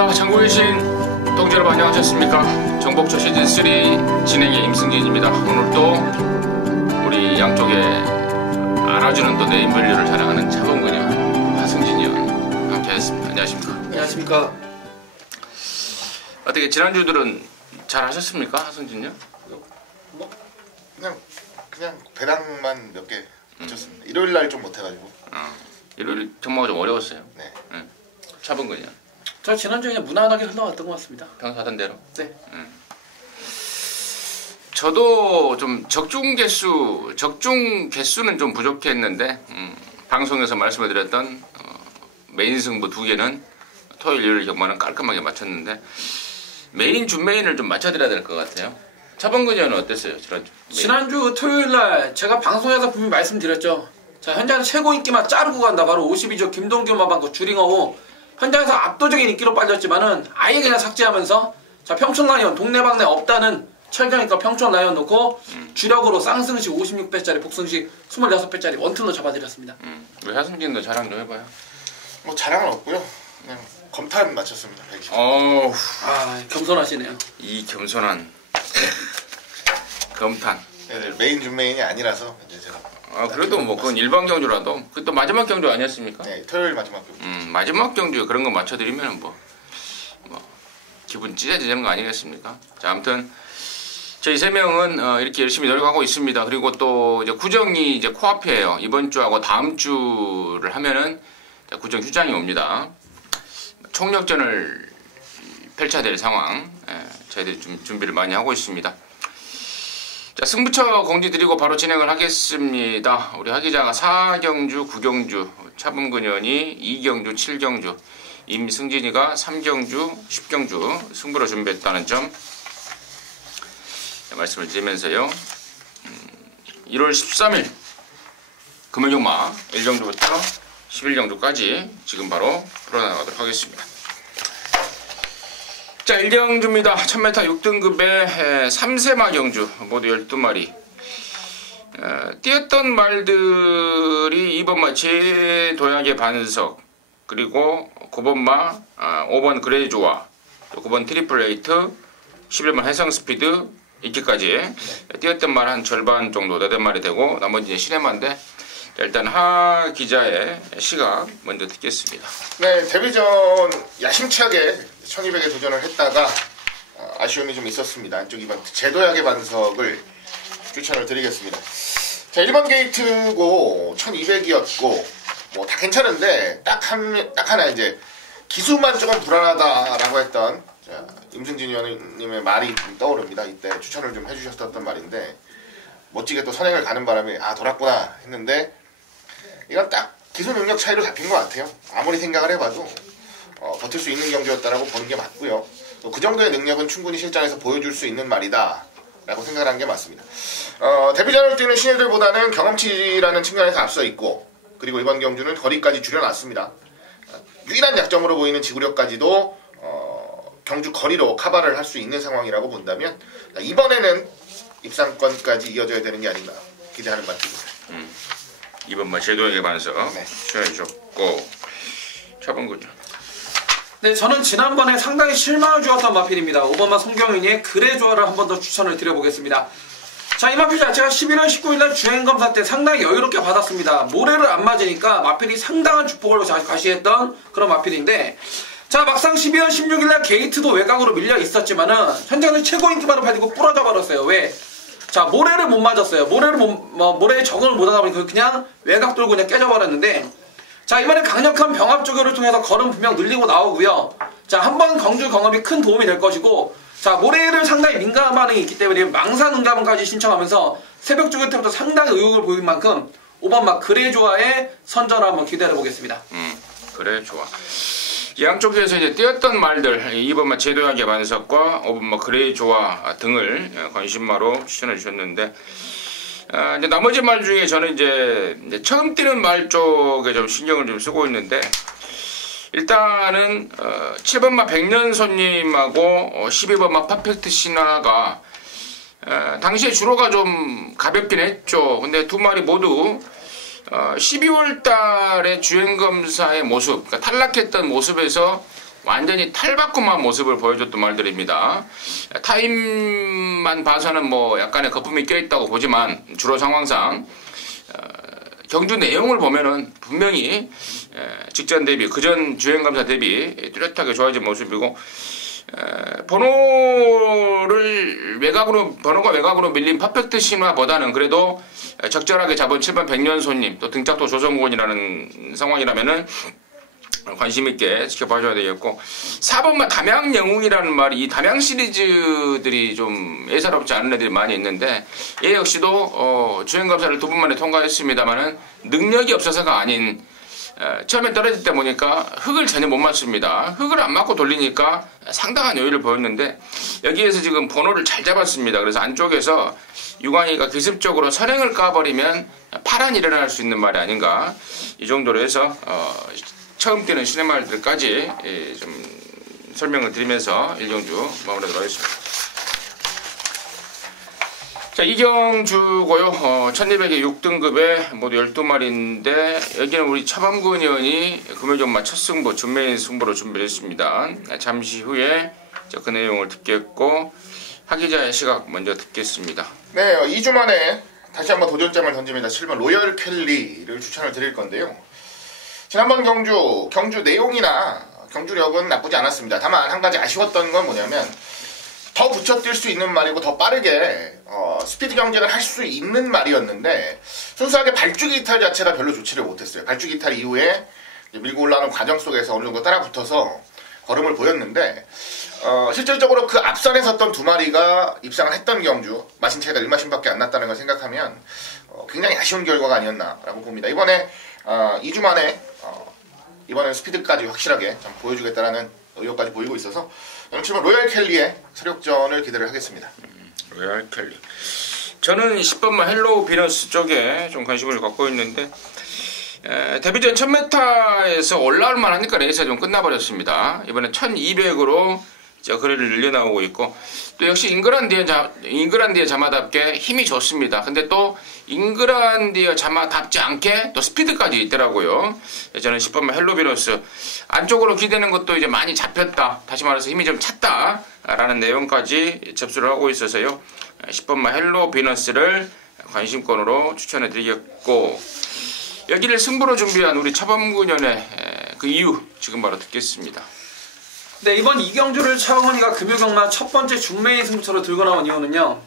자, 전국에 계신 동지 여러분 안녕하셨습니까? 정복조 시즌3 진행의 임승진입니다. 오늘 또 우리 양쪽에 알아주는 또 네임밸류를 자랑하는 차범근이요, 하승진이 형 함께 하셨습니다. 안녕하십니까? 안녕하십니까? 어떻게 지난주들은 잘 하셨습니까? 하승진이 형? 뭐 그냥 배당만 몇 개 붙였습니다. 일요일 날 좀 못해가지고. 일요일 정말 좀 어려웠어요. 네. 차범근이요? 저 지난주에 그냥 무난하게 흘러갔던 것 같습니다. 평소 하던 대로? 네. 저도 좀 적중 개수는 좀 부족했는데 방송에서 말씀을 드렸던 메인 승부 2개는 토요일 일요일 경마는 깔끔하게 맞췄는데 메인 준메인을 좀 맞춰드려야 될 것 같아요. 차범근이 형은 어땠어요? 지난주 토요일날 제가 방송에서 분명히 말씀드렸죠. 자, 현장에서 최고 인기만 자르고 간다. 바로 52조 김동규 마방구 주링어호. 현장에서 압도적인 인기로 빨렸지만은 아예 그냥 삭제하면서 자, 평촌 라이온 동네방네 없다는 철경이니까 평촌 라이온 놓고 주력으로 쌍승식 56배짜리 복승식 26배짜리 원틀로 잡아드렸습니다. 우리 하승진도 자랑 좀 해봐요. 뭐 자랑은 없고요. 그냥 검탄 맞췄습니다. 120. 어우, 겸손하시네요. 이 겸손한 검탄. 네, 메인 준메인이 아니라서 이제 제가. 그래도 뭐 그건 일반 경주라도 그또 마지막 경주 아니었습니까? 네, 토요일 마지막 경주. 마지막 경주에 그런 거 맞춰드리면 뭐 기분 찢어지는 거 아니겠습니까? 자, 아무튼 저희 3명은 이렇게 열심히 노력하고 있습니다. 그리고 또 이제 구정이 이제 코앞이에요. 이번 주하고 다음 주를 하면은 구정 휴장이 옵니다. 총력전을 펼쳐야 될 상황. 저희들이 좀 준비를 많이 하고 있습니다. 자, 승부처 공지 드리고 바로 진행을 하겠습니다. 우리 하기자가 4경주, 9경주, 차범근 의원이 2경주, 7경주, 임승진이가 3경주, 10경주 승부로 준비했다는 점 말씀을 드리면서요. 1월 13일 금요경마 1경주부터 11경주까지 지금 바로 풀어나가도록 하겠습니다. 자, 1경주입니다. 1000m 6등급의 3세마 경주 모두 12마리. 뛰었던 말들이 2번마 제도약의 반석, 그리고 9번마 5번 그레이조아, 또 9번 트리플 에이트, 11번 해성스피드 이렇게까지 뛰었던 말 한 절반 정도 8마리 되고 나머지 신해마인데, 일단 하 기자의 시각 먼저 듣겠습니다. 네, 데뷔전 야심차게 1200에 도전을 했다가 아쉬움이 좀 있었습니다. 안쪽 2번 제도약의 반석을 추천을 드리겠습니다. 자, 1번 게이트고 1200이었고 뭐 다 괜찮은데 딱 하나 이제 기수만 조금 불안하다라고 했던 임승진 의원님의 말이 좀 떠오릅니다. 이때 추천을 좀 해주셨던 말인데 멋지게 또 선행을 가는 바람에 돌았구나 했는데 이건 딱 기술 능력 차이로 잡힌 것 같아요. 아무리 생각을 해봐도 버틸 수 있는 경주였다라고 보는 게 맞고요. 또 그 정도의 능력은 충분히 실전에서 보여줄 수 있는 말이다 라고 생각을 한 게 맞습니다. 데뷔전을 뛰는 신예들보다는 경험치라는 측면에서 앞서 있고, 그리고 이번 경주는 거리까지 줄여놨습니다. 유일한 약점으로 보이는 지구력까지도 경주 거리로 커버를 할 수 있는 상황이라고 본다면 이번에는 입상권까지 이어져야 되는 게 아닌가 기대하는 바입니다. 2번마 제도약의 반석 추천해주셨고, 차범근요. 네, 저는 지난번에 상당히 실망을 주었던 마필입니다. 5번마 송경윤이의 그래조아를 한 번 더 추천을 드려보겠습니다. 자, 이 마필 자체가 11월 19일날 주행검사 때 상당히 여유롭게 받았습니다. 모래를 안 맞으니까 마필이 상당한 축복을 과시했던 그런 마필인데, 자, 막상 12월 16일날 게이트도 외곽으로 밀려 있었지만은 현장에서 최고 인기만을 가지고 부러져 버렸어요. 왜? 자, 모래를 못 맞았어요. 모래에 적응을 못하다 보니까 그냥 외곽 돌고 그냥 깨져버렸는데, 자, 이번에 강력한 병합 조교를 통해서 걸음 분명 늘리고 나오고요. 자, 한번 경주 경험이 큰 도움이 될 것이고, 자, 모래를 상당히 민감한 반응이 있기 때문에 망산 응가반까지 신청하면서 새벽 조교 때부터 상당히 의욕을 보인 만큼 5번마 그래조아의 선전을 한번 기대해 보겠습니다. 그래, 좋아. 양쪽에서 이제 뛰었던 말들 2번마 제도약의 반석과 5번마 그레이조아 등을 관심마로 추천해 주셨는데, 이제 나머지 말 중에 저는 이제 처음 뛰는 말 쪽에 좀 신경을 좀 쓰고 있는데, 일단은 7번마 백년손님하고 12번마 퍼펙트 신화가 당시에 주로가 좀 가볍긴 했죠. 근데 두 마리 모두 12월 달에 주행검사의 모습, 그러니까 탈락했던 모습에서 완전히 탈바꿈한 모습을 보여줬던 말들입니다. 타임만 봐서는 뭐 약간의 거품이 껴있다고 보지만 주로 상황상 경주 내용을 보면은 분명히 직전 대비, 그전 주행감사 대비 뚜렷하게 좋아진 모습이고, 번호가 외곽으로 밀린 퍼펙트 신화보다는 그래도 적절하게 잡은 7번 백년손님, 또 등짝도 조성곤이라는 상황이라면은 관심 있게 지켜봐줘야 되겠고, 4번만 담양영웅이라는 말이, 이 담양 시리즈들이 좀 예사롭지 않은 애들이 많이 있는데, 얘 역시도 주행검사를 2번 만에 통과했습니다만은 능력이 없어서가 아닌, 처음에 떨어질 때 보니까 흙을 전혀 못 맞습니다. 흙을 안 맞고 돌리니까 상당한 여유를 보였는데, 여기에서 지금 번호를 잘 잡았습니다. 그래서 안쪽에서 유광이가 기습적으로 선행을 까버리면 파란이 일어날 수 있는 말이 아닌가, 이 정도로 해서 처음 뛰는 시내마을들까지 좀 설명을 드리면서 1경주 마무리하도록 하겠습니다. 자, 이경주고요. 1200에 6등급에 모두 12마리인데, 여기는 우리 차범근위원이 금요전마 첫 승부, 준메인 승부로 준비를 했습니다. 잠시 후에 그 내용을 듣겠고, 하기자의 시각 먼저 듣겠습니다. 네, 2주 만에 다시 한번 도전장을 던집니다. 7번 로열 켈리를 추천을 드릴 건데요. 지난번 경주 내용이나 경주력은 나쁘지 않았습니다. 다만 한 가지 아쉬웠던 건 뭐냐면, 더 붙여 뛸 수 있는 말이고 더 빠르게 스피드 경쟁을 할 수 있는 말이었는데, 순수하게 발주기 이탈 자체가 별로 좋지를 못했어요. 발주기 이탈 이후에 밀고 올라오는 과정 속에서 어느 정도 따라 붙어서 걸음을 보였는데, 실질적으로 그 앞선에 섰던 2마리가 입상을 했던 경주, 마신 차이가 1마신밖에 안 났다는 걸 생각하면 굉장히 아쉬운 결과가 아니었나라고 봅니다. 이번에 2주 만에 이번엔 스피드까지 확실하게 좀 보여주겠다라는 의욕까지 보이고 있어서, 저는 7번 로열 켈리의 세력전을 기대를 하겠습니다. 로열 켈리. 저는 10번만 헬로우 비너스 쪽에 좀 관심을 갖고 있는데, 데뷔전 1000m에서 올라올만 하니까 레이스가 좀 끝나버렸습니다. 이번에 1200으로 거리를 늘려나오고 있고, 또 역시 잉그란디아 자마답게 힘이 좋습니다. 근데 또 잉그란디아 자마답지 않게 또 스피드까지 있더라고요. 저는 10번만 헬로비너스 안쪽으로 기대는 것도 이제 많이 잡혔다, 다시 말해서 힘이 좀 찼다 라는 내용까지 접수를 하고 있어서요, 10번만 헬로비너스를 관심권으로 추천해 드리겠고, 여기를 승부로 준비한 우리 차범근연의 그 이유 지금 바로 듣겠습니다. 네, 이번 이경주를 차범근이가 금요경마 첫 번째 준메인 승부처로 들고 나온 이유는요,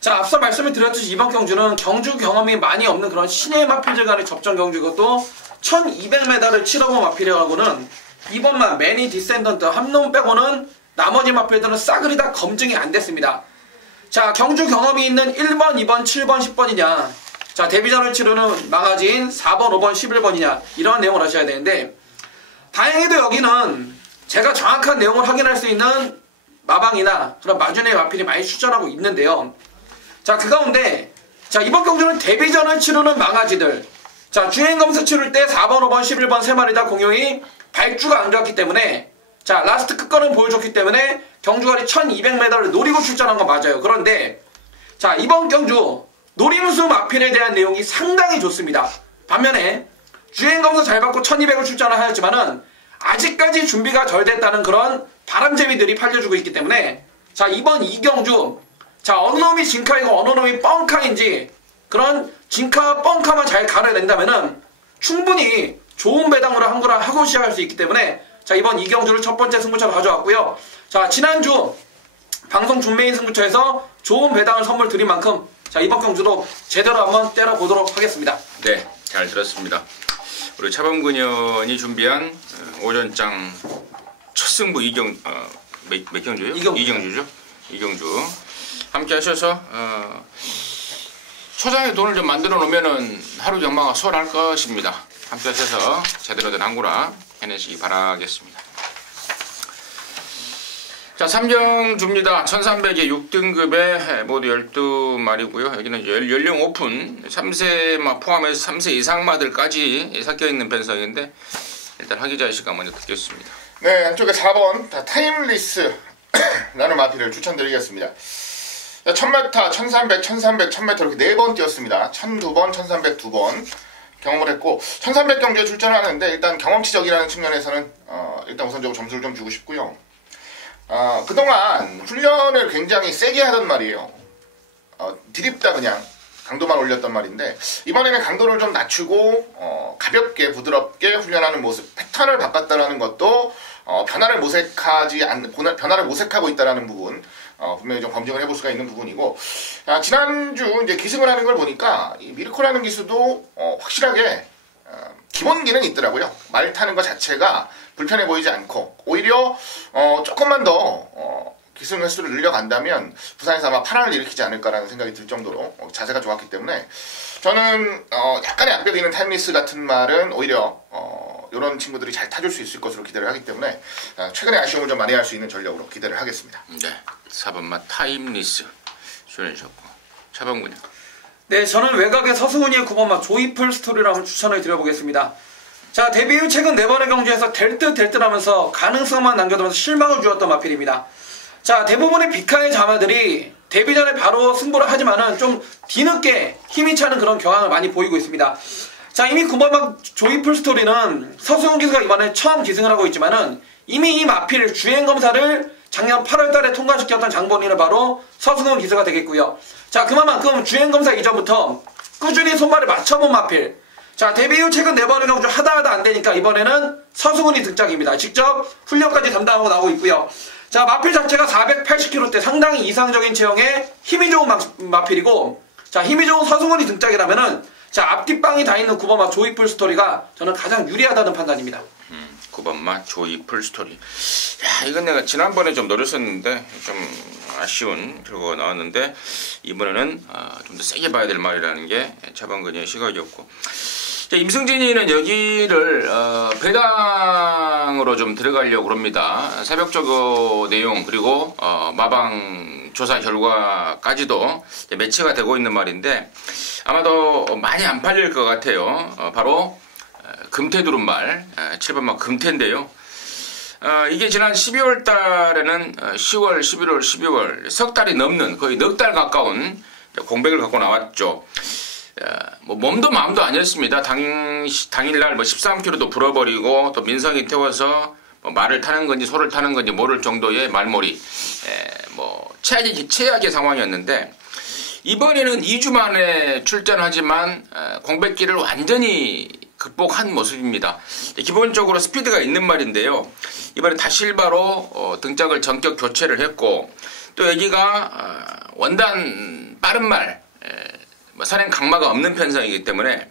자, 앞서 말씀을 드렸듯이 이번 경주는 경주 경험이 많이 없는 그런 신의 마필들 간의 접전 경주고, 또 1200m를 치러본 마필이라고는 이번만 매니 디센던트 한 놈 빼고는 나머지 마필들은 싸그리 다 검증이 안 됐습니다. 자, 경주 경험이 있는 1번, 2번, 7번, 10번이냐, 자, 데뷔전을 치르는 마가진 4번, 5번, 11번이냐, 이런 내용을 하셔야 되는데, 다행히도 여기는 제가 정확한 내용을 확인할 수 있는 마방이나 그런 마준의 마필이 많이 출전하고 있는데요. 자, 그 가운데 자, 이번 경주는 데뷔전을 치르는 망아지들, 자, 주행검사 치를 때 4번, 5번, 11번 3마리 다 공용이 발주가 안 좋았기 때문에, 자, 라스트 끝거는 보여줬기 때문에 경주가리 1200m를 노리고 출전한 건 맞아요. 그런데 자, 이번 경주 노림수 마필에 대한 내용이 상당히 좋습니다. 반면에 주행검사 잘 받고 1200을 출전을 하였지만은 아직까지 준비가 덜 됐다는 그런 바람제비들이 팔려주고 있기 때문에, 자, 이번 이경주, 자, 어느 놈이 진카이고 어느 놈이 뻥카인지 그런 진카 뻥카만 잘 가려낸다면은 충분히 좋은 배당으로 한 거라 하고 시작할 수 있기 때문에, 자, 이번 이경주를 첫 번째 승부처로 가져왔고요. 자, 지난주 방송 준메인 승부처에서 좋은 배당을 선물 드린 만큼, 자, 이번 경주도 제대로 한번 때려보도록 하겠습니다. 네, 잘 들었습니다. 우리 차범근연이 준비한 오전장 첫 승부 몇 경주요? 이경주죠. 이경주 함께 하셔서 초장에 돈을 좀 만들어 놓으면은 하루 경마가 수월할 것입니다. 함께 하셔서 제대로 된 항구라 해내시기 바라겠습니다. 자, 3경주입니다. 1300에 6등급에 모두 12마리고요. 여기는 연령 오픈 3세 포함해서 3세 이상 마들까지 섞여있는 편성인데, 일단 하기자의 시간 먼저 듣겠습니다. 네, 안쪽에 4번 타임리스 라는 마필을 추천드리겠습니다. 1000m, 1300, 1300, 1000m 이렇게 4번 뛰었습니다. 1002번, 1300 2번 경험을 했고 1300경기에 출전을 하는데 일단 경험치적이라는 측면에서는 일단 우선적으로 점수를 좀 주고 싶고요. 그동안 훈련을 굉장히 세게 하던 말이에요. 디립다 그냥 강도만 올렸던 말인데 이번에는 강도를 좀 낮추고 가볍게 부드럽게 훈련하는 모습, 패턴을 바꿨다라는 것도 변화를 모색하고 있다라는 부분 분명히 좀 검증을 해볼 수가 있는 부분이고 지난주 이제 기승을 하는 걸 보니까 이 미르코라는 기수도 확실하게 기본기는 있더라고요. 말 타는 것 자체가 불편해 보이지 않고 오히려 조금만 더 기승 횟수를 늘려간다면 부산에서 아마 파란을 일으키지 않을까라는 생각이 들 정도로 자세가 좋았기 때문에 저는 약간의 악벽이 있는 타임리스 같은 말은 오히려 이런 친구들이 잘 타줄 수 있을 것으로 기대를 하기 때문에 최근에 아쉬움을 좀 만회할 수 있는 전력으로 기대를 하겠습니다. 네, 4번마 타임리스 출연하셨고 차범근요. 네, 저는 외곽의 서승훈이의 9번마 조이풀 스토리를 한번 추천을 드려보겠습니다. 자, 데뷔 후 최근 4번의 경주에서 될 듯 하면서 가능성만 남겨두면서 실망을 주었던 마필입니다. 자, 대부분의 비카의 자마들이 데뷔 전에 바로 승부를 하지만은 좀 뒤늦게 힘이 차는 그런 경향을 많이 보이고 있습니다. 자, 이미 9번마 조이풀 스토리는 서승훈 기수가 이번에 처음 기승을 하고 있지만은 이미 이 마필 주행검사를 작년 8월 달에 통과시켰던 장본인은 바로 서승훈 기수가 되겠고요. 자, 그만큼 주행검사 이전부터 꾸준히 손발을 맞춰본 마필. 자, 데뷔 후 최근 4번의 경주 하다 안 되니까 이번에는 서승훈이 등장입니다. 직접 훈련까지 담당하고 나오고 있고요. 자, 마필 자체가 480kg대 상당히 이상적인 체형에 힘이 좋은 마필이고, 자, 힘이 좋은 서승훈이 등장이라면은, 자, 앞뒷방이 다 있는 9번마 조이풀 스토리가 저는 가장 유리하다는 판단입니다. 9번마 조이풀 스토리. 야, 이건 내가 지난번에 좀 노렸었는데, 좀 아쉬운 결과가 나왔는데, 이번에는 좀 더 세게 봐야 될 말이라는 게 차범근의 시각이었고, 자, 임승진이는 여기를 배당으로 좀 들어가려고 합니다. 새벽저거 내용 그리고 마방 조사 결과까지도 매치가 되고 있는 말인데 아마도 많이 안 팔릴 것 같아요. 바로 금태두른말 7번마 금태인데요. 이게 지난 12월 달에는 10월, 11월, 12월 석 달이 넘는 거의 넉 달 가까운 공백을 갖고 나왔죠. 뭐 몸도 마음도 아니었습니다. 당일날 뭐 13kg도 불어버리고 또 민성이 태워서 뭐 말을 타는 건지 소를 타는 건지 모를 정도의 말몰이, 뭐 최악의 상황이었는데 이번에는 2주 만에 출전하지만 공백기를 완전히 극복한 모습입니다. 기본적으로 스피드가 있는 말인데요. 이번에 다실바로 등짝을 전격 교체를 했고 또 여기가 원단 빠른 말, 선행 강마가 없는 편성이기 때문에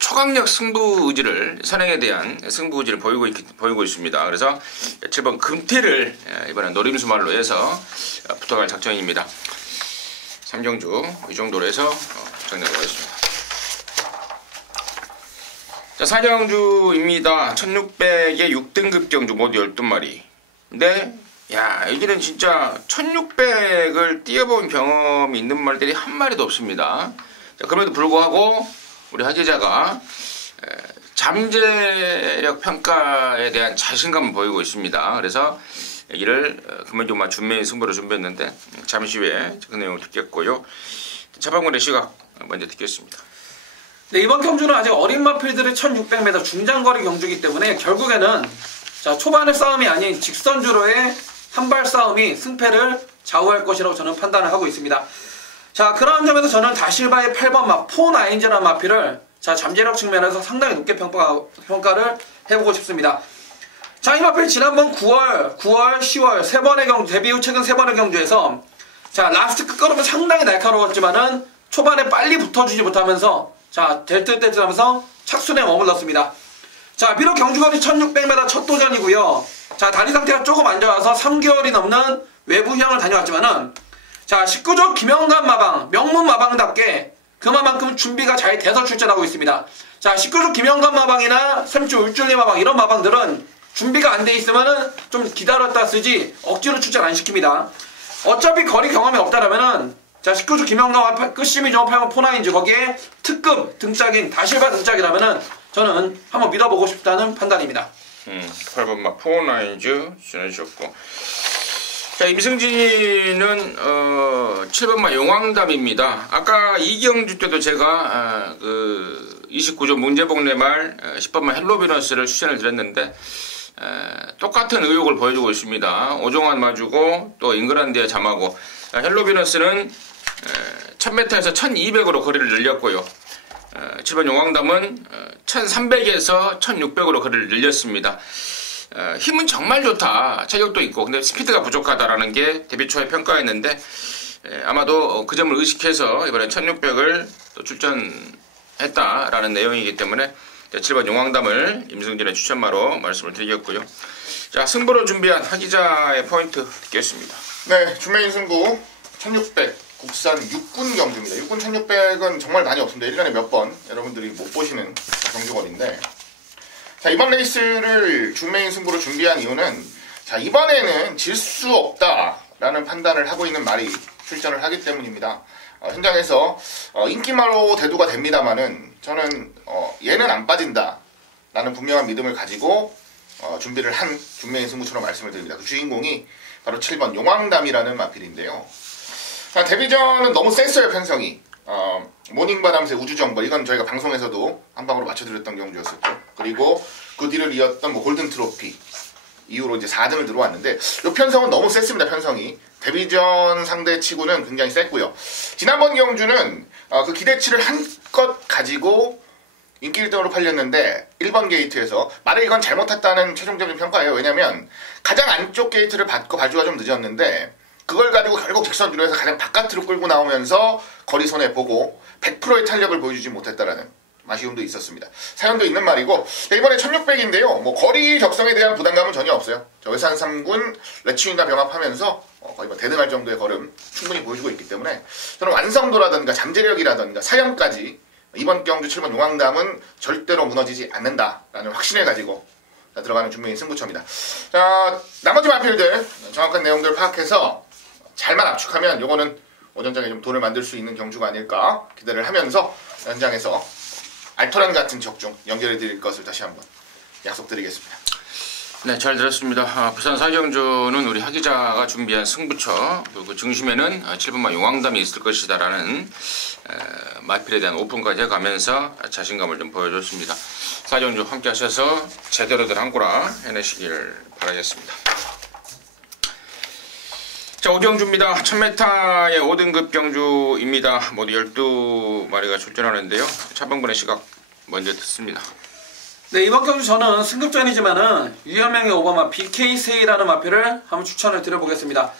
초강력 승부 의지를 선행에 대한 승부 의지를 보이고 있습니다. 그래서 7번 금태를 이번에 노림수 말로 해서 붙어갈 작정입니다. 3경주 이 정도로 해서 정리하도록 하겠습니다. 자, 4경주입니다. 1600의 6등급 경주 모두 12마리. 근데 야, 여기는 진짜 1600을 뛰어본 경험이 있는 말들이 한 마리도 없습니다. 자, 그럼에도 불구하고 우리 하기자가 잠재력 평가에 대한 자신감을 보이고 있습니다. 그래서 여기를 금연종마 준매인 승부로 준비했는데 잠시 후에 그 내용을 듣겠고요. 차범근의 시각 먼저 듣겠습니다. 네, 이번 경주는 아직 어린 마필들의 1600m 중장거리 경주이기 때문에 결국에는 자, 초반의 싸움이 아닌 직선주로의 한발 싸움이 승패를 좌우할 것이라고 저는 판단을 하고 있습니다. 자, 그런 점에서 저는 다실바의 8번마 포나인즈라는 마필을 자, 잠재력 측면에서 상당히 높게 평가를 해보고 싶습니다. 자, 이 마필 지난번 9월, 10월 세 번의 경주, 데뷔 후 최근 3번의 경주에서 자, 라스트 끝걸음은 상당히 날카로웠지만은 초반에 빨리 붙어주지 못하면서 자, 될 듯 하면서 착순에 머물렀습니다. 자, 비록 경주거리 1600m 첫 도전이고요. 자, 다리 상태가 조금 안 좋아서 3개월이 넘는 외부 휴양을 다녀왔지만은 자, 19조 김영관 마방, 명문 마방답게 그만큼 준비가 잘 돼서 출전하고 있습니다. 자, 19조 김영관 마방이나 3조 울줄리 마방 이런 마방들은 준비가 안 돼 있으면은 좀 기다렸다 쓰지 억지로 출전 안 시킵니다. 어차피 거리 경험이 없다라면은 자, 19조 김영관 끝심이 좋은 8번 포나인즈 거기에 특급 등짝인 다실바 등짝이라면은 저는 한번 믿어보고 싶다는 판단입니다. 8번마 포나인즈 지내주셨고 자, 임승진은 7번마 용왕담입니다. 아까 이경주 때도 제가 29조 문제복 내말 10번마 헬로비너스를 추천을 드렸는데 똑같은 의욕을 보여주고 있습니다. 오종환 마주고 또 잉글란드에 잠하고 헬로비너스는 1000m에서 1200으로 거리를 늘렸고요. 7번 용왕담은 1300에서 1600으로 거리를 늘렸습니다. 힘은 정말 좋다. 체격도 있고 근데 스피드가 부족하다라는 게 데뷔 초에 평가했는데 아마도 그 점을 의식해서 이번에 1600을 또 출전했다라는 내용이기 때문에 7번 용왕담을 임승진의 추천마로 말씀을 드리겠고요. 자, 승부로 준비한 하기자의 포인트 듣겠습니다. 네, 준메인 승부 1600 국산 육군 경주입니다. 육군 1600은 정말 많이 없습니다. 1년에 몇 번 여러분들이 못 보시는 경주거리인데, 자, 이번 레이스를 준메인 승부로 준비한 이유는, 자, 이번에는 질 수 없다라는 판단을 하고 있는 말이 출전을 하기 때문입니다. 현장에서 인기마로 대두가 됩니다만은 저는 얘는 안 빠진다라는 분명한 믿음을 가지고 준비를 한 준메인 승부처럼 말씀을 드립니다. 그 주인공이 바로 7번 용왕담이라는 마필인데요. 자, 데뷔전은 너무 셌어요, 편성이. 모닝바람새 우주정벌, 이건 저희가 방송에서도 한 방으로 맞춰드렸던 경주였었죠. 그리고 그 뒤를 이었던 골든 트로피 이후로 이제 4등을 들어왔는데, 이 편성은 너무 셌습니다, 편성이. 데뷔전 상대 치고는 굉장히 셌고요. 지난번 경주는 그 기대치를 한껏 가지고 인기 1등으로 팔렸는데 1번 게이트에서, 말을 이건 잘못했다는 최종적인 평가예요. 왜냐면 가장 안쪽 게이트를 받고 발주가 좀 늦었는데 그걸 가지고 결국 직선 주로해서 가장 바깥으로 끌고 나오면서 거리 손해보고 100%의 탄력을 보여주지 못했다라는 아쉬움도 있었습니다. 사연도 있는 말이고, 이번에 1600인데요. 뭐 거리 적성에 대한 부담감은 전혀 없어요. 저 외산 3군 레츠윈과 병합하면서 거의 뭐 대등할 정도의 걸음 충분히 보여주고 있기 때문에 저는 완성도라든가 잠재력이라든가 사연까지 이번 경주 7번 용왕담은 절대로 무너지지 않는다라는 확신을 가지고 들어가는 준메인 승부처입니다. 자, 나머지 마필들 정확한 내용들을 파악해서 잘만 압축하면 요거는 오전장에 좀 돈을 만들 수 있는 경주가 아닐까 기대를 하면서 현장에서 알토란 같은 적중 연결해 드릴 것을 다시 한번 약속드리겠습니다. 네, 잘 들었습니다. 부산 사경주는 우리 하기자가 준비한 승부처, 그 중심에는 7번마 용왕담이 있을 것이다라는 마필에 대한 오픈까지 해가면서 자신감을 좀 보여줬습니다. 사경주 함께 하셔서 제대로들 한 꼬라 해내시길 바라겠습니다. 자, 5경주입니다. 1000m의 5등급 경주입니다. 모두 12마리가 출전하는데요. 차범근의 시각 먼저 듣습니다. 네, 이번 경주 저는 승급전이지만은 유현명의 오버마 BK세이라는 마필을 한번 추천을 드려보겠습니다.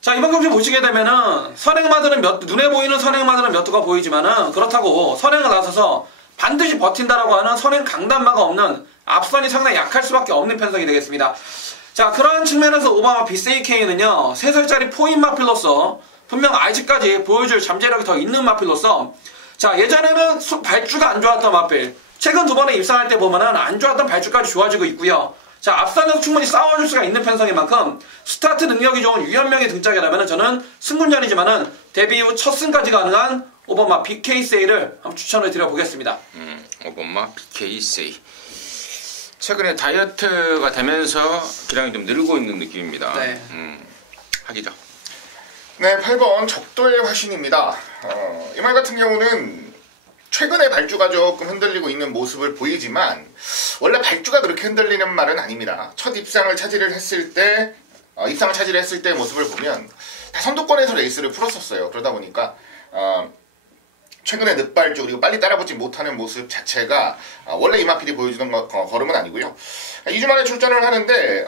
자, 이번 경주 보시게 되면은 선행마들은 눈에 보이는 선행마들은 몇 두가 보이지만은 그렇다고 선행을 나서서 반드시 버틴다라고 하는 선행 강단마가 없는 앞선이 상당히 약할 수밖에 없는 편성이 되겠습니다. 자, 그런 측면에서 오바마 BK는요 3살짜리 포인 마필로서 분명 아직까지 보여줄 잠재력이 더 있는 마필로서, 자, 예전에는 발주가 안 좋았던 마필, 최근 2번에 입상할 때 보면은 안 좋았던 발주까지 좋아지고 있고요. 자, 앞선에서 충분히 싸워줄 수가 있는 편성인 만큼 스타트 능력이 좋은 유현명의 등짝이라면 저는 승군전이지만은 데뷔 후 첫 승까지 가능한 오버마 BK세이를 한번 추천을 드려보겠습니다. 오버마 BK세이. 최근에 다이어트가 되면서 기량이 좀 늘고 있는 느낌입니다. 네. 하기자. 네, 8번 적도의 화신입니다. 이 말 같은 경우는 최근에 발주가 조금 흔들리고 있는 모습을 보이지만 원래 발주가 그렇게 흔들리는 말은 아닙니다. 첫 입상을 차지를 했을 때 모습을 보면 다 선두권에서 레이스를 풀었었어요. 그러다 보니까 최근에 늦발주 그리고 빨리 따라붙지 못하는 모습 자체가 원래 이마필이 보여주던 걸음은 아니고요. 2주 만에 출전을 하는데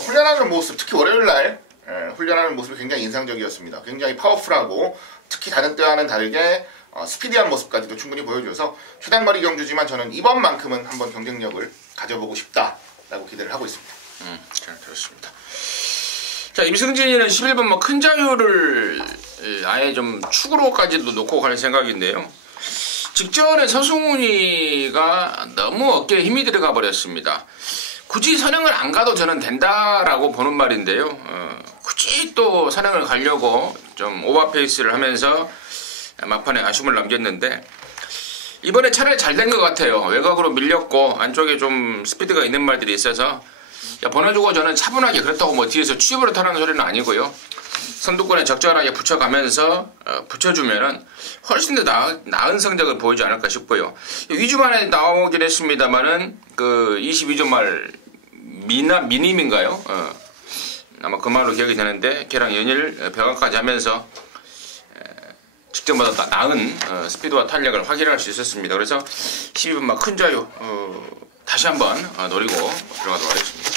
훈련하는 모습, 특히 월요일날 훈련하는 모습이 굉장히 인상적이었습니다. 굉장히 파워풀하고 특히 다른 때와는 다르게 스피디한 모습까지도 충분히 보여줘서 최단거리 경주지만 저는 이번만큼은 한번 경쟁력을 가져보고 싶다라고 기대를 하고 있습니다. 잘 들었습니다. 자, 임승진이는 11번 큰 자유를 아예 좀 축으로까지도 놓고 갈 생각인데요. 직전에 서승훈이가 너무 어깨에 힘이 들어가 버렸습니다. 굳이 선행을 안 가도 저는 된다라고 보는 말인데요. 굳이 또 선행을 가려고 좀 오버페이스를 하면서 막판에 아쉬움을 남겼는데 이번에 차라리 잘 된 것 같아요. 외곽으로 밀렸고 안쪽에 좀 스피드가 있는 말들이 있어서 보내주고 저는 차분하게 그렇다고 뭐 뒤에서 취업으로 타라는 소리는 아니고요. 선두권에 적절하게 붙여가면서 붙여주면은 훨씬 더 나은 성적을 보이지 않을까 싶고요. 2주 만에 나오긴 했습니다만은 그 22주 말 미님인가요? 아마 그 말로 기억이 되는데 걔랑 연일 병원까지 하면서 직전보다 나은 스피드와 탄력을 확인할 수 있었습니다. 그래서 12번마 큰 자유 다시 한번 노리고 들어가도록 하겠습니다.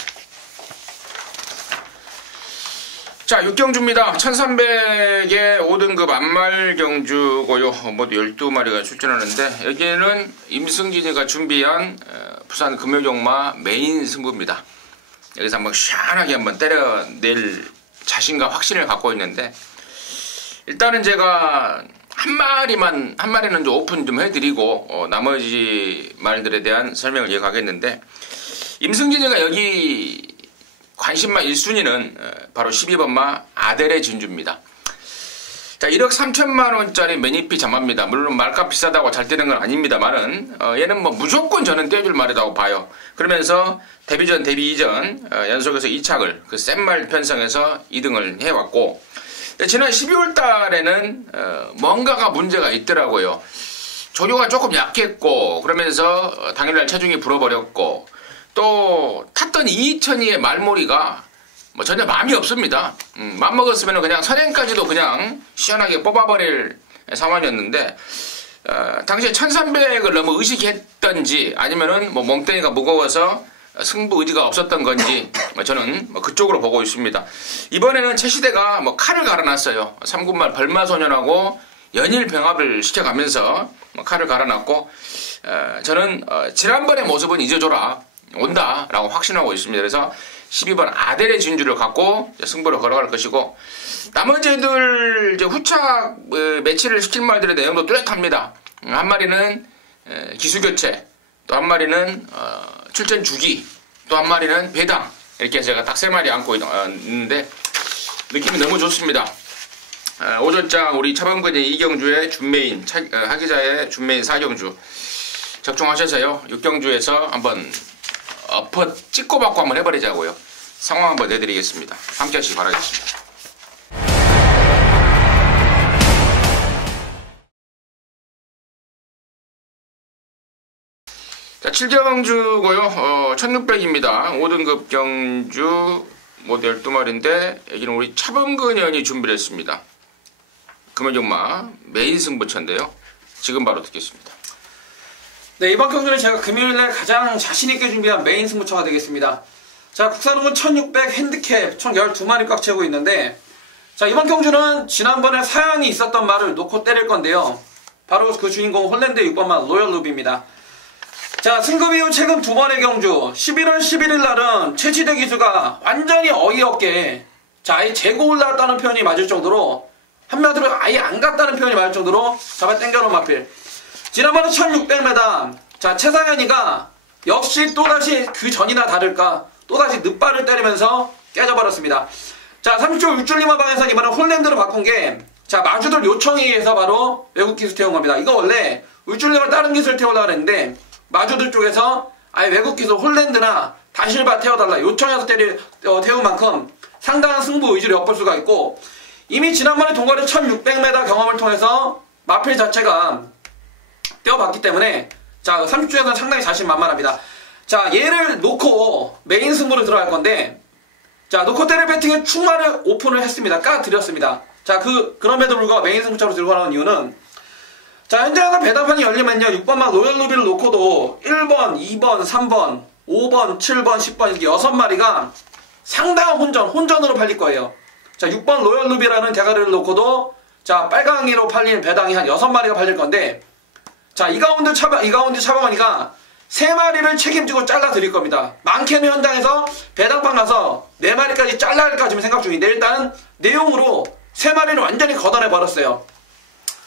자, 6경주입니다. 1300의 5등급 안말경주고요. 모두 12마리가 출전하는데 여기에는 임승진이가 준비한 부산 금요종마 메인 승부입니다. 여기서 한번 시원하게 한번 때려낼 자신과 확신을 갖고 있는데 일단은 제가 한 마리는 좀 오픈 좀 해드리고 나머지 말들에 대한 설명을 이어가겠는데 임승진이가 여기 관심마 1순위는 바로 12번마 아델의 진주입니다. 자, 1억 3천만 원짜리 매니피 잠합니다. 물론 말값 비싸다고 잘 뛰는 건 아닙니다만은 얘는 뭐 무조건 저는 떼줄 말이라고 봐요. 그러면서 데뷔전 데뷔 이전 연속해서 2착을 그 센 말 편성해서 2등을 해왔고 지난 12월 달에는 뭔가가 문제가 있더라고요. 조류가 조금 약했고 그러면서 당일날 체중이 불어버렸고 또 탔던 2,200의 말몰이가 뭐 전혀 마음이 없습니다. 맘먹었으면 그냥 선행까지도 그냥 시원하게 뽑아버릴 상황이었는데 당시에 1300을 너무 의식했던지 아니면은 뭐 몸뚱이가 무거워서 승부 의지가 없었던 건지 저는 그쪽으로 보고 있습니다. 이번에는 최시대가 뭐 칼을 갈아놨어요. 3군말 벌마소년하고 연일 병합을 시켜가면서 칼을 갈아놨고 저는 지난번의 모습은 잊어줘라 온다라고 확신하고 있습니다. 그래서 12번 아델의 진주를 갖고 승부를 걸어갈 것이고 나머지 애들 이제 후착 매치를 시킬 말들의 내용도 뚜렷합니다. 한 마리는 기수교체, 또 한 마리는 출전 주기, 또 한 마리는 배당 이렇게 제가 딱 3마리 안고 있는데 느낌이 너무 좋습니다. 오전장 우리 차범근의 이경주의 준메인 하기자의 준메인 4경주 적중하셔서요 6경주에서 한번 엎어 찍고 받고 한번 해버리자고요. 상황 한번 내드리겠습니다. 함께 하시기 바라겠습니다. 자, 7경주고요. 1600입니다. 5등급 경주 모두 12마리인데 여기는 우리 차범근현이 준비를 했습니다. 금요종마 메인 승부처인데요. 지금 바로 듣겠습니다. 네, 이번 경주는 제가 금요일날 가장 자신있게 준비한 메인 승부처가 되겠습니다. 자, 국산홍은 1600 핸디캡 총 12마리 꽉 채우고 있는데 자, 이번 경주는 지난번에 사연이 있었던 말을 놓고 때릴 건데요. 바로 그 주인공 홀랜드 6번만 로열 루비입니다. 자, 승급 이후 최근 2번의 경주 11월 11일 날은 최치대 기수가 완전히 어이없게 자, 아예 재고 올라왔다는 표현이 맞을 정도로 한마디로 아예 안 갔다는 표현이 맞을 정도로 잡아 당겨놓은 마필. 지난번에 1600m 자, 최상현이가 역시 또다시 그 전이나 다를까 또다시 늑발을 때리면서 깨져버렸습니다. 자, 30초 울줄리마 방에서 이번에 홀랜드로 바꾼 게 자, 마주들 요청에 의해서 바로 외국 기수 태운 겁니다. 이거 원래 울줄리마 다른 기수를 태우려고 했는데 마주들 쪽에서 아예 외국 기수 홀랜드나 다실바 태워달라 요청해서 태운 만큼 상당한 승부 의지를 엿볼 수가 있고 이미 지난번에 동거리 1600m 경험을 통해서 마필 자체가 떼어봤기 때문에 자, 30주에서는 상당히 자신만만합니다. 자, 얘를 놓고 메인 승부로 들어갈 건데 자, 놓고 때릴 배팅에 충마를 오픈을 했습니다. 까드렸습니다. 자, 그럼에도 불구하고 메인 승부처로 들고 가는 이유는 자, 현장에서 배당판이 열리면요 6번만 로열 루비를 놓고도 1번, 2번, 3번, 5번, 7번, 10번 이렇게 6마리가 상당한 혼전으로 팔릴 거예요. 자, 6번 로열 루비라는 대가리를 놓고도 자, 빨강이로 팔린 배당이 한 6마리가 팔릴 건데 자, 이 가운데 차범원이가 3마리를 책임지고 잘라 드릴 겁니다. 많게는 현장에서 배당판 가서 4마리까지 잘라 할까 지금 생각 중인데 일단은 내용으로 3마리를 완전히 걷어내 버렸어요.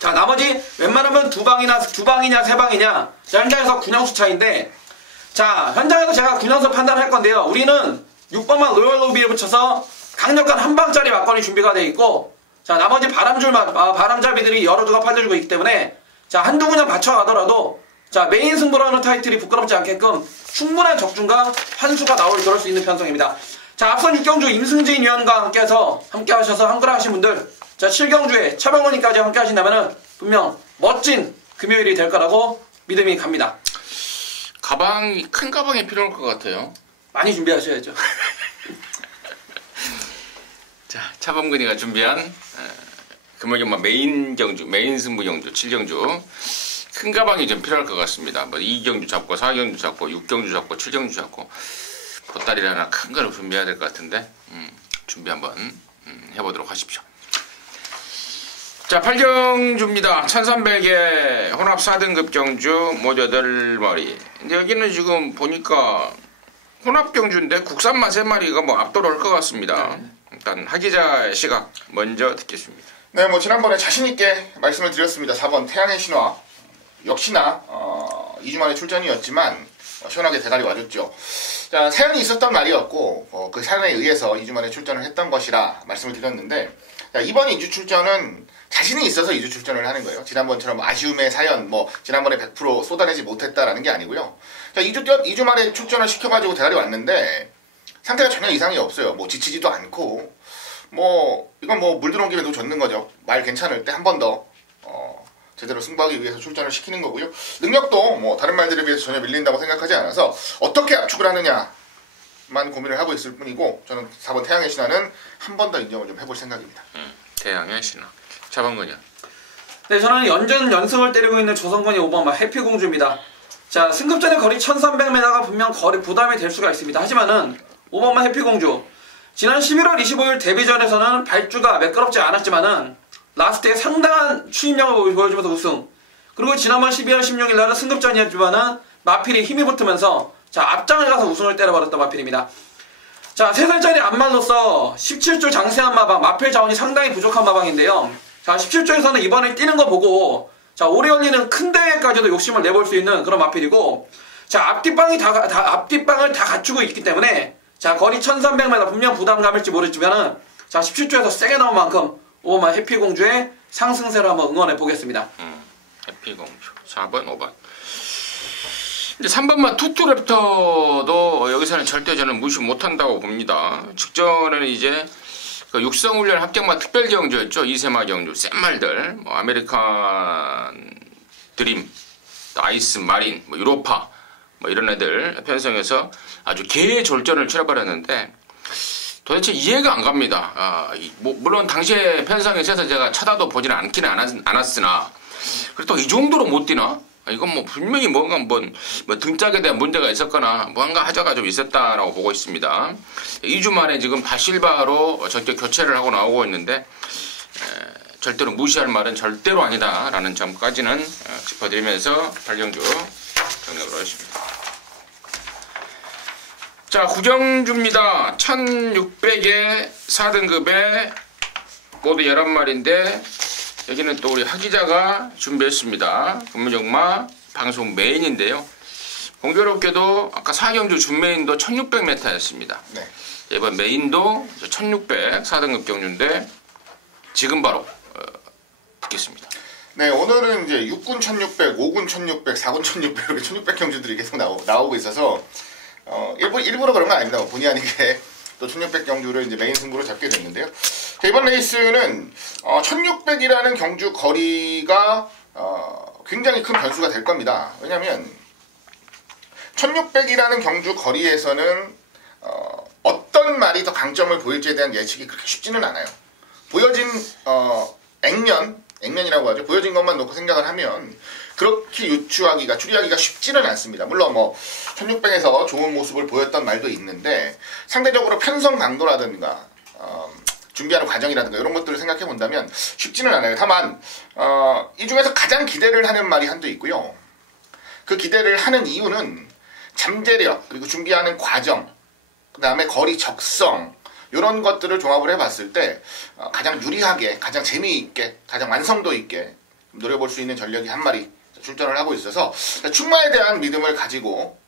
자, 나머지 웬만하면 2방이냐 3방이냐 자, 현장에서 군형수 차인데 자, 현장에서 제가 군형수 판단을 할 건데요. 우리는 6번만 로열 루비에 붙여서 강력한 한방짜리 막건이 준비가 되어 있고 자, 나머지 바람잡이들이 여러 두가 팔려주고 있기 때문에 자, 한두 군형 받쳐가더라도 자, 메인 승부라는 타이틀이 부끄럽지 않게끔 충분한 적중과 환수가 나올 그럴 수 있는 편성입니다. 자, 앞선 6경주 임승진 위원과 함께 하셔서 한글 하신 분들, 자, 7경주에 차병원님까지 함께 하신다면은 분명 멋진 금요일이 될 거라고 믿음이 갑니다. 큰 가방이 필요할 것 같아요. 많이 준비하셔야죠. 자, 차범근이가 준비한 금요일 메인 승부 경주, 7경주. 큰 가방이 좀 필요할 것 같습니다. 뭐 2경주 잡고 4경주 잡고 6경주 잡고 7경주 잡고 보따리 하나 큰 거를 준비해야 될 것 같은데 준비 한번 해보도록 하십시오. 자, 8경주입니다. 1300에 혼합 4등급 경주 모두 8마리. 근데 여기는 지금 보니까 혼합 경주인데 국산마 3마리가 뭐 압도를 할 것 같습니다. 일단 하기자의 시각 먼저 듣겠습니다. 네, 뭐 지난번에 자신있게 말씀을 드렸습니다. 4번 태양의 신화. 역시나 2주 만에 출전이었지만 시원하게 대가리 와줬죠. 자, 사연이 있었던 말이었고 그 사연에 의해서 2주 만에 출전을 했던 것이라 말씀을 드렸는데, 자, 이번 2주 출전은 자신이 있어서 2주 출전을 하는 거예요. 지난번처럼 아쉬움의 사연, 지난번에 100% 쏟아내지 못했다라는 게 아니고요. 자, 2주 만에 출전을 시켜가지고 대가리 왔는데 상태가 전혀 이상이 없어요. 지치지도 않고 이건 물 들어온 김에 도 젓는 거죠. 말 괜찮을 때 한 번 더 제대로 승부하기 위해서 출전을 시키는 거고요. 능력도 다른 말들에 비해서 전혀 밀린다고 생각하지 않아서 어떻게 압축을 하느냐만 고민을 하고 있을 뿐이고, 저는 4번 태양의 신화는 한 번 더 인정을 좀 해볼 생각입니다. 태양의 신화. 차범근이요. 네, 저는 연승을 때리고 있는 조성근이 5번 해피공주입니다. 자, 승급전의 거리 1300m가 분명 거리 부담이 될 수가 있습니다. 하지만은 5번만 해피공주, 지난 11월 25일 데뷔전에서는 발주가 매끄럽지 않았지만은 라스트에 상당한 추임력을 보여주면서 우승, 그리고 지난번 12월 16일 날은 승급전이었지만은 마필이 힘이 붙으면서 앞장을 가서 우승을 때려버렸던 마필입니다. 자, 3살짜리 안말로서 17조 장세한 마방, 마필 자원이 상당히 부족한 마방인데요. 자, 17조에서는 이번에 뛰는 거 보고 오래 열리는 큰 대회까지도 욕심을 내볼 수 있는 그런 마필이고, 자, 앞뒷방을 다 갖추고 있기 때문에 거리 1300m 분명 부담감일지 모르지만은 17조에서 세게 나온 만큼 5번 해피공주의 상승세를 한번 응원해 보겠습니다. 해피공주 4번 5번. 이제 3번만 투투랩터도 여기서는 절대 저는 무시 못한다고 봅니다. 직전에는 이제 육성훈련 합격마 특별경주였죠. 2세마 경주 센 말들, 아메리칸 드림, 아이스 마린, 유로파 이런 애들 편성해서 아주 개졸전을 치러버렸는데 도대체 이해가 안 갑니다. 물론 당시에 편성에서 제가 쳐다도 보지는 않기는 않았으나 그래도 이 정도로 못 뛰나? 이건 분명히 뭔가 등짝에 대한 문제가 있었거나 뭔가 하자가 좀 있었다라고 보고 있습니다. 2주 만에 지금 바실바로 전격 교체를 하고 나오고 있는데 절대로 무시할 말은 절대로 아니다라는 점까지는 짚어드리면서 8경주 정리하도록 하겠습니다. 자, 9경주입니다. 1600에 4등급에 모두 11마리인데 여기는 또 우리 하기자가 준비했습니다. 금문정마 방송 메인인데요. 공교롭게도 아까 4경주 준메인도 1600m였습니다. 네. 이번 메인도 1600 4등급 경주인데 지금 바로 듣겠습니다. 네, 오늘은 이제 6군 1600, 5군 1600, 4군 1600 이렇게 1600 경주들이 계속 나오고 있어서 일부러 그런 건 아닙니다. 본의 아니게 또 1600 경주를 이제 메인 승부로 잡게 됐는데요. 이번 레이스는 1600이라는 경주 거리가 굉장히 큰 변수가 될 겁니다. 왜냐하면 1600이라는 경주 거리에서는 어떤 말이 더 강점을 보일지에 대한 예측이 그렇게 쉽지는 않아요. 보여진 액면이라고 하죠. 보여진 것만 놓고 생각을 하면 그렇게 추리하기가 쉽지는 않습니다. 물론 1600에서 좋은 모습을 보였던 말도 있는데 상대적으로 편성 강도라든가 준비하는 과정이라든가 이런 것들을 생각해 본다면 쉽지는 않아요. 다만 이 중에서 가장 기대를 하는 말이 한도 있고요. 그 기대를 하는 이유는 잠재력, 그리고 준비하는 과정, 그 다음에 거리 적성, 이런 것들을 종합을 해봤을 때 가장 유리하게, 가장 재미있게, 가장 완성도 있게 노려볼 수 있는 전력이 한 마리 출전을 하고 있어서 충마에 대한 믿음을 가지고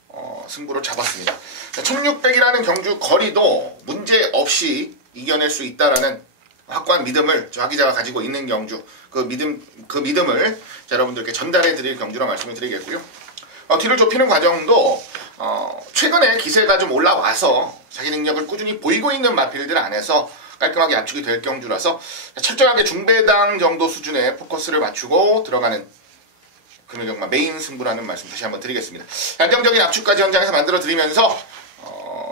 승부를 잡았습니다. 1600이라는 경주 거리도 문제없이 이겨낼 수 있다라는 확고한 믿음을 저 하기자가 가지고 있는 경주, 그 믿음을 여러분들께 전달해 드릴 경주라 말씀을 드리겠고요. 뒤를 좁히는 과정도 최근에 기세가 좀 올라와서 자기 능력을 꾸준히 보이고 있는 마필들 안에서 깔끔하게 압축이 될 경주라서 철저하게 중배당 정도 수준의 포커스를 맞추고 들어가는 금요경마 메인 승부라는 말씀 다시 한번 드리겠습니다. 안정적인 압축까지 현장에서 만들어 드리면서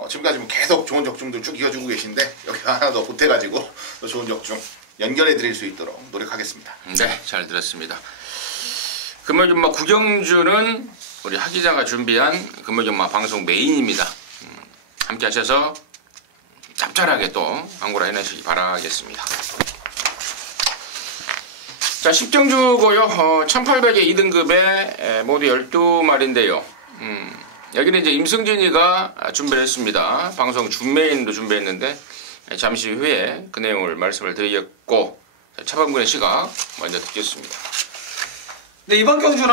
지금까지 계속 좋은 적중들 쭉 이어주고 계신데 여기가 하나 더 보태가지고 더 좋은 적중 연결해 드릴 수 있도록 노력하겠습니다. 네, 잘 들었습니다. 금요경마 구경주는 우리 하 기자가 준비한 금요경마 방송 메인입니다. 함께 하셔서 잡잘하게 또 광고를 해내시기 바라겠습니다. 자, 10경주고요. 1800의 2등급에 모두 12마리인데요. 여기는 이제 임승진이가 준비를 했습니다. 방송 준메인도 준비했는데 잠시 후에 그 내용을 말씀을 드리겠고, 차범근의 시각 먼저 듣겠습니다. 네, 이번 경주는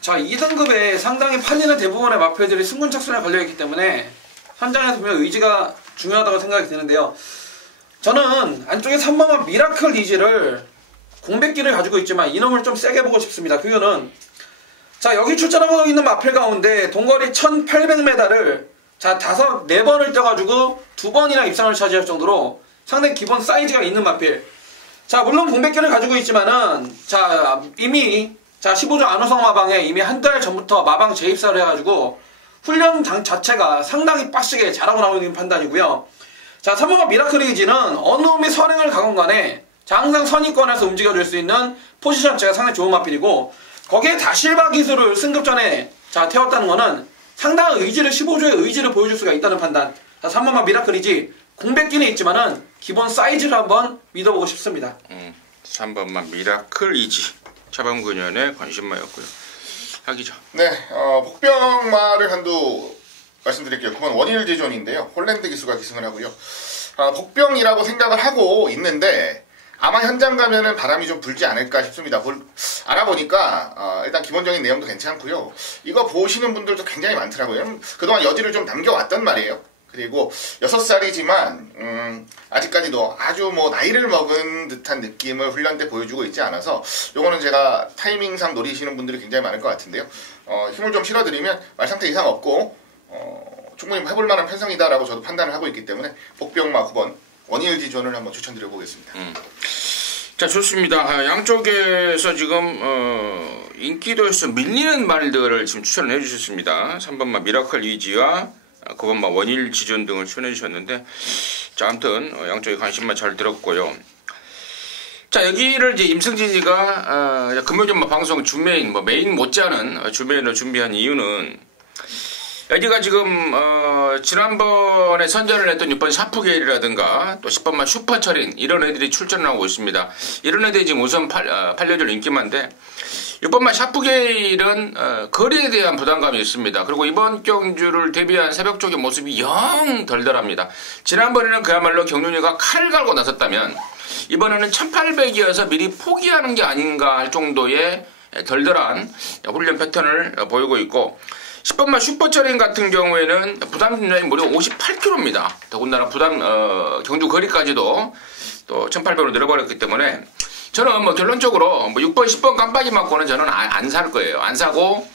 자 2등급에 상당히 팔리는 대부분의 마필들이 승군 착순에 걸려있기 때문에 현장에서 보면 의지가 중요하다고 생각이 드는데요. 저는 안쪽에 3번만 미라클 이지를 공백기를 가지고 있지만 이놈을 좀 세게 보고 싶습니다. 그 이유는 자 여기 출전하고 있는 마필 가운데 동거리 1800m를 자 4번을 떠가지고 2번이나 입상을 차지할 정도로 상당히 기본 사이즈가 있는 마필. 자 물론 공백기를 가지고 있지만은 자 이미 자 15조 안호성 마방에 이미 한 달 전부터 마방 재입사를 해가지고 훈련 자체가 상당히 빡시게 잘하고 나오는 판단이고요. 자 3번과 미라클 이지는 어느 놈이 선행을 가건 간에 자 항상 선의권에서 움직여줄 수 있는 포지션 자체가 상당히 좋은 마필이고, 거기에 다실바 기술을 승급전에 자 태웠다는 거는 상당한 의지를 15조의 의지를 보여줄 수가 있다는 판단. 자 3번만 미라클 이지 공백기는 있지만은 기본 사이즈를 한번 믿어보고 싶습니다. 3번만 미라클 이지 차범근연의 관심마였고요. 하기죠. 네, 복병마를 한두 말씀드릴게요. 그건 원일 지존인데요. 홀랜드 기수가 기승을 하고요. 복병이라고 생각을 하고 있는데 아마 현장 가면은 바람이 좀 불지 않을까 싶습니다. 알아보니까 일단 기본적인 내용도 괜찮고요. 이거 보시는 분들도 굉장히 많더라고요. 그동안 여지를 좀 남겨왔단 말이에요. 그리고 6살이지만 아직까지도 아주 나이를 먹은 듯한 느낌을 훈련 때 보여주고 있지 않아서 요거는 제가 타이밍상 노리시는 분들이 굉장히 많을 것 같은데요. 힘을 좀 실어드리면 말 상태 이상 없고 충분히 해볼 만한 편성이다라고 저도 판단을 하고 있기 때문에 복병마 9번 원일 지존을 한번 추천드려 보겠습니다. 자, 좋습니다. 양쪽에서 지금 인기도에서 밀리는 말들을 지금 추천을 해주셨습니다. 3번마 미라클 이지와 9번마 원일 지존 등을 추천해 주셨는데, 자, 아무튼 양쪽에 관심만 잘 들었고요. 자, 여기를 이제 임승진이가 금요경마 방송 주메인, 메인 못지않은 주메인을 준비한 이유는, 여기가 지금 지난번에 선전을 했던 6번 샤프게일이라든가 또 10번만 슈퍼철인 이런 애들이 출전을 하고 있습니다. 이런 애들이 지금 우선 팔려줄 인기만데, 6번만 샤프게일은 거리에 대한 부담감이 있습니다. 그리고 이번 경주를 대비한 새벽 쪽의 모습이 영 덜덜합니다. 지난번에는 그야말로 경륜이가 칼을 갈고 나섰다면 이번에는 1800이어서 미리 포기하는 게 아닌가 할 정도의 덜덜한 훈련 패턴을 보이고 있고, 10번만 슈퍼철인 같은 경우에는 부담 중량이 무려 58kg입니다. 더군다나 경주 거리까지도 또 1800으로 늘어버렸기 때문에 저는 결론적으로 6번, 10번 깜빡이 맞고는 저는 안 살 거예요. 안 사고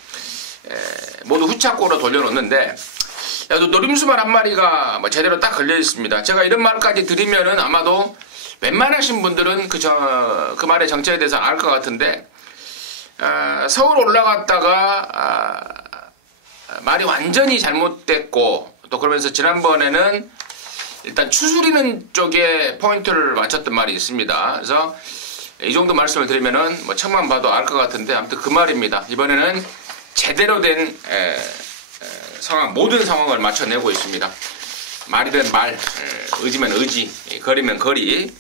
모두 후차고로 돌려놓는데, 노림수만 한 마리가 제대로 딱 걸려 있습니다. 제가 이런 말까지 드리면은 아마도 웬만하신 분들은 그 말의 정체에 대해서 알 것 같은데, 서울 올라갔다가 말이 완전히 잘못됐고, 또 그러면서 지난번에는 일단 추스리는 쪽에 포인트를 맞췄던 말이 있습니다. 그래서 이 정도 말씀을 드리면은 책만 봐도 알 것 같은데, 아무튼 그 말입니다. 이번에는 제대로 된 상황, 모든 상황을 맞춰내고 있습니다. 말이면 말, 의지면 의지, 거리면 거리,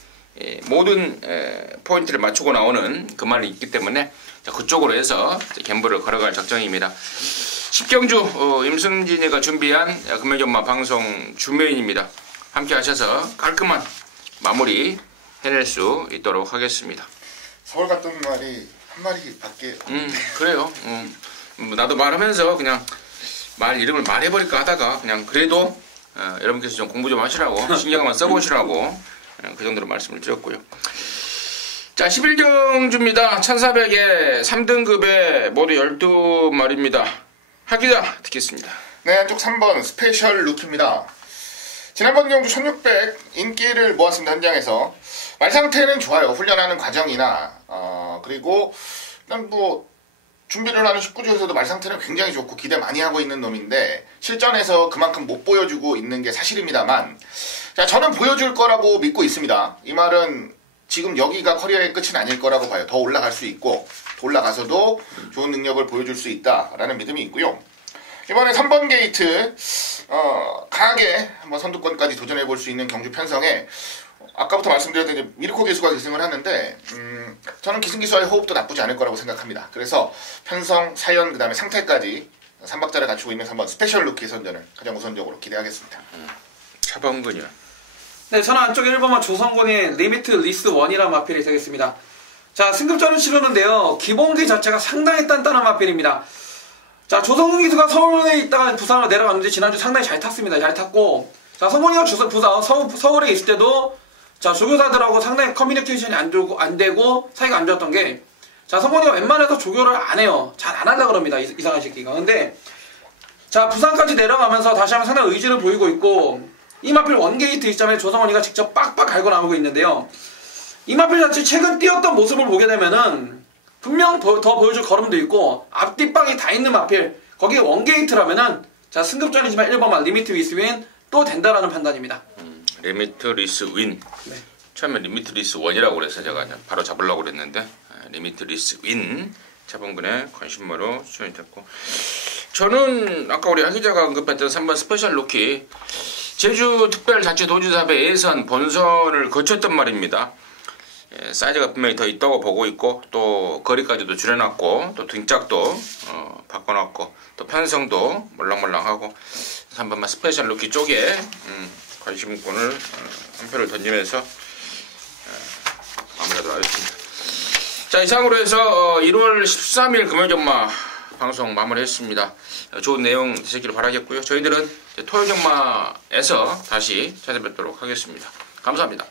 모든 포인트를 맞추고 나오는 그 말이 있기 때문에 그쪽으로 해서 갬블을 걸어갈 작정입니다. 10경주 임승진이가 준비한 금요경마 방송 주메인입니다. 함께 하셔서 깔끔한 마무리 해낼 수 있도록 하겠습니다. 서울 갔던 말이 한 마리밖에 그래요. 나도 말하면서 그냥 말 이름을 말해버릴까 하다가 그냥 그래도 여러분께서 좀 공부 좀 하시라고 신경만 써보시라고 그 정도로 말씀을 드렸고요. 자, 11경주입니다. 1400에 3등급에 모두 12마리입니다. 하 기자 듣겠습니다. 네, 한쪽 3번 스페셜 루키입니다. 지난번 경주 1600 인기를 모았습니다. 현장에서. 말 상태는 좋아요. 훈련하는 과정이나 그리고 일단 뭐 준비를 하는 19주에서도 말 상태는 굉장히 좋고 기대 많이 하고 있는 놈인데 실전에서 그만큼 못 보여주고 있는 게 사실입니다만, 자, 저는 보여줄 거라고 믿고 있습니다. 이 말은 지금 여기가 커리어의 끝은 아닐 거라고 봐요. 더 올라갈 수 있고 더 올라가서도 좋은 능력을 보여줄 수 있다라는 믿음이 있고요. 이번에 3번 게이트 강하게 한번 선두권까지 도전해볼 수 있는 경주 편성에 아까부터 말씀드렸던 미르코 기수가 기승을 하는데 저는 기승기수와의 호흡도 나쁘지 않을 거라고 생각합니다. 그래서 편성, 사연, 그 다음에 상태까지 3박자를 갖추고 있는 3번 스페셜 루키 선전을 가장 우선적으로 기대하겠습니다. 차범근이요. 네, 저는 안쪽에 1번만 조성곤의 리미트 리스 1이라는 마필이 되겠습니다. 자, 승급전을 치르는데요. 기본기 자체가 상당히 단단한 마필입니다. 자, 조성곤 기수가 서울에 있다가 부산으로 내려갔는데 지난주 상당히 잘 탔습니다. 잘 탔고, 자, 성곤이가 서울에 있을 때도 자, 조교사들하고 상당히 커뮤니케이션이 안 되고 사이가 안 좋았던 게, 자, 성곤이가 웬만해서 조교를 안 해요. 잘 안 하려고 그럽니다. 이상한 새끼가. 근데 자, 부산까지 내려가면서 다시 한번 상당히 의지를 보이고 있고, 이 마필 원게이트 시점에 조성원이가 직접 빡빡 갈고 나오고 있는데요. 이 마필 자체 최근 뛰었던 모습을 보게 되면은 분명 더 보여줄 걸음도 있고 앞뒷방이 다 있는 마필, 거기에 원게이트라면은 자, 승급전이지만 1번만 리미트 리스 윈 또 된다라는 판단입니다. 리미트 리스 윈. 네. 처음에 리미트 리스 1이라고 그래서 제가 바로 잡으려고 그랬는데 리미트 리스 윈 차범근의 관심모로 추천이 됐고, 저는 아까 우리 하 기자가 언급했던 3번 스페셜 루키 제주특별자치도지사회 예선 본선을 거쳤단 말입니다. 사이즈가 분명히 더 있다고 보고 있고 또 거리까지도 줄여놨고 또 등짝도 바꿔놨고 또 편성도 몰랑몰랑하고 3번만 스페셜 루키 쪽에 관심권을 한 표를 던지면서 마무리하도록 하겠습니다. 자, 이상으로 해서 1월 13일 금요일전마 방송 마무리했습니다. 좋은 내용 되시기를 바라겠고요. 저희들은 토요일전마에서 다시 찾아뵙도록 하겠습니다. 감사합니다.